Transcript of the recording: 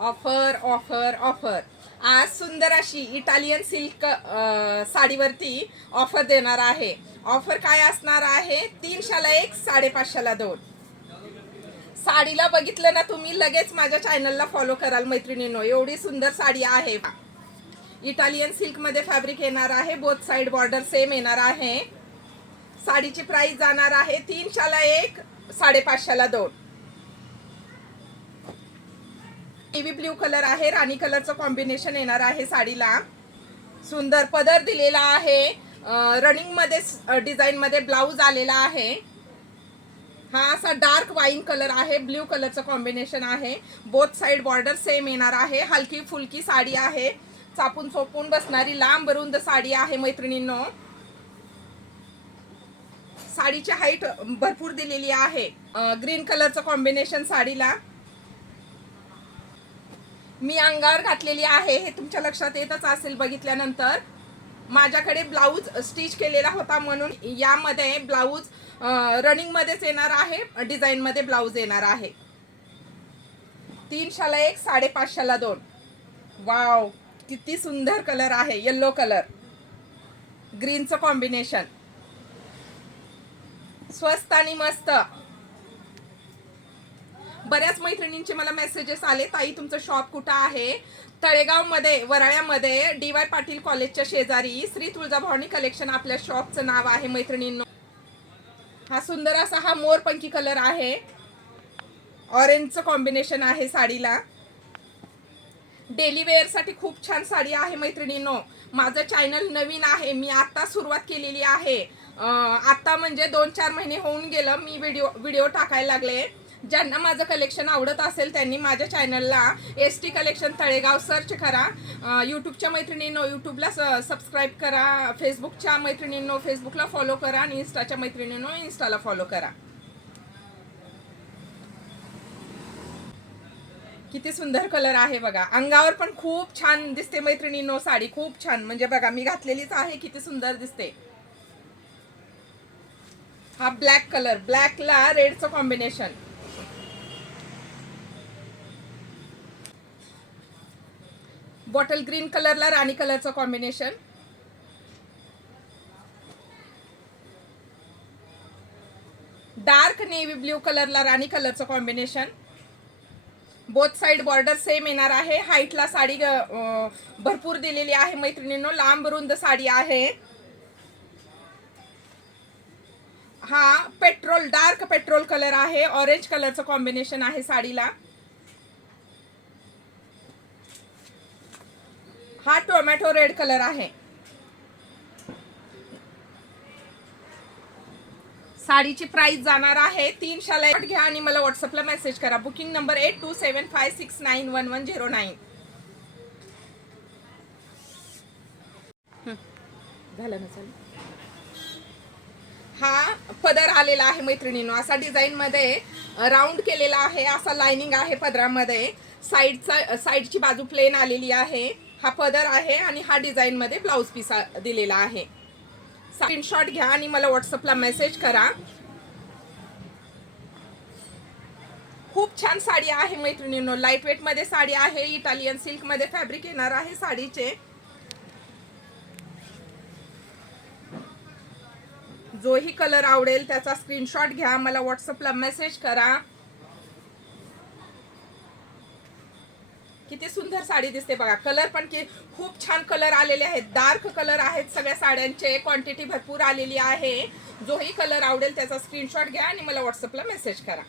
Offer offer offer. आज सुंदर अशी इटालियन सिल्क साडीवरती ऑफर देणार आहे. ऑफर काय असणार आहे? 300ला 1 550ला 2. साडीला बघितलं ना तुम्ही लगेच माझ्या चॅनलला फॉलो कराल मैत्रिणींनो. एवढी सुंदर साडी आहे. इटालियन सिल्क मध्ये फॅब्रिक येणार आहे. बोथ साइड बॉर्डर सेम येणार आहे. साडीची प्राइस जाणार आहे 300ला 1 550ला 2. नेव्ही ब्ल्यू कलर आहे. राणी कलरचं कॉम्बिनेशन येणार आहे साडीला. सुंदर पदर दिलेला आहे. रनिंग मध्ये डिझाईन मध्ये ब्लाऊज आलेला आहे. हा असा डार्क वाईन कलर आहे. ब्ल्यू कलरचं कॉम्बिनेशन आहे. बोथ साइड बॉर्डर सेम येणार आहे. हलकी फुलकी साडी आहे. चापून चोपून बसणारी लांब रुंद साडी आहे मैत्रिणींनो. साडीची हाईट भरपूर दिलेली आहे. ग्रीन कलरचं कॉम्बिनेशन साडीला. मी अंगावर घातलेली आहे हे तुमच्या लक्षात येतच असेल बघितल्यानंतर. माझ्याकडे ब्लाऊज स्टिच केलेला होता म्हणून यामध्ये ब्लाऊज रनिंग मध्येच येणार आहे. डिझाईन मध्ये ब्लाऊज येणार आहे. 300ला 1 550ला 2. वाव किती सुंदर कलर आहे. येलो कलर ग्रीनचं कॉम्बिनेशन. स्वस्त आणि मस्त. बऱ्याच मैत्रिणींचे मला मेसेजेस आले, ताई तुमचं शॉप कुठं आहे? तळेगाव मध्ये वराळ्यामध्ये DY पाटील कॉलेजच्या शेजारी श्री तुळजाभवानी कलेक्शन आपल्या शॉपचं नाव आहे मैत्रिणींनो. हा सुंदर असा हा मोरपंखी कलर आहे. ऑरेंजचं कॉम्बिनेशन आहे साडीला. डेली वेअर साठी खूप छान साडी आहे मैत्रिणींनो. माझं चॅनल नवीन आहे. मी आता सुरुवात केलेली आहे. आता म्हणजे 2-4 महिने होऊन गेलं मी व्हिडिओ टाकायला लागले. ज्यांना माझं कलेक्शन आवडत असेल त्यांनी माझ्या चॅनलला ST कलेक्शन तळेगाव सर्च करा. यूट्यूबच्या मैत्रिणींनो यूट्यूबला सबस्क्राईब करा. फेसबुकच्या मैत्रिणींनो फेसबुकला फॉलो करा. आणि इन्स्टाच्या मैत्रिणींनो इन्स्टाला फॉलो करा. किती सुंदर कलर आहे बघा. अंगावर पण खूप छान दिसते मैत्रिणींनो साडी. खूप छान म्हणजे बघा मी घातलेलीच आहे. किती सुंदर दिसते. हा ब्लॅक कलर. ब्लॅकला रेडचं कॉम्बिनेशन. बॉटल ग्रीन कलरला राणी कलरचं कॉम्बिनेशन. डार्क नेव्ही ब्ल्यू कलरला राणी कलरचं combination. Both side border same येणार आहे. हाईटला साडी भरपूर दिलेली आहे मैत्रिणींनो. लांब रुंद साडी आहे. हा पेट्रोल डार्क पेट्रोल कलर आहे. ऑरेंज कलरचं कॉम्बिनेशन आहे साडीला. हा टोमॅटो रेड कलर आहे. साडीची प्राइस जाणार आहे 300ला 1. घ्या आणि मला व्हॉट्सअपला मेसेज करा. Booking number 8275691109. झालं ना चालू. हा पदर आलेला आहे मैत्रिणींनो. असा डिझाईन मध्ये राऊंड केलेला आहे. असा लाइनिंग आहे पदरामध्ये. साईडची बाजू प्लेन आलेली आहे. हा पदर आहे आणि हा डिझाईन मध्ये ब्लाऊज पीस दिलेला आहे. स्क्रीनशॉट घ्या आणि मला व्हॉट्सअपला मेसेज करा. खूप छान साडी आहे मैत्रिणींनो. लाईट वेट मध्ये साडी आहे. इटालियन सिल्क मध्ये फॅब्रिक येणार आहे साडीचे. जोही कलर आवडेल त्याचा स्क्रीनशॉट घ्या. मला व्हॉट्सअपला मेसेज करा. किती सुंदर साडी दिसते बघा. कलर पण खूप छान कलर आलेले आहेत. डार्क कलर आहेत सगळ्या साड्यांचे. क्वांटिटी भरपूर आलेली आहे. जोही कलर आवडेल त्याचा स्क्रीनशॉट घ्या आणि मला व्हॉट्सअपला मेसेज करा.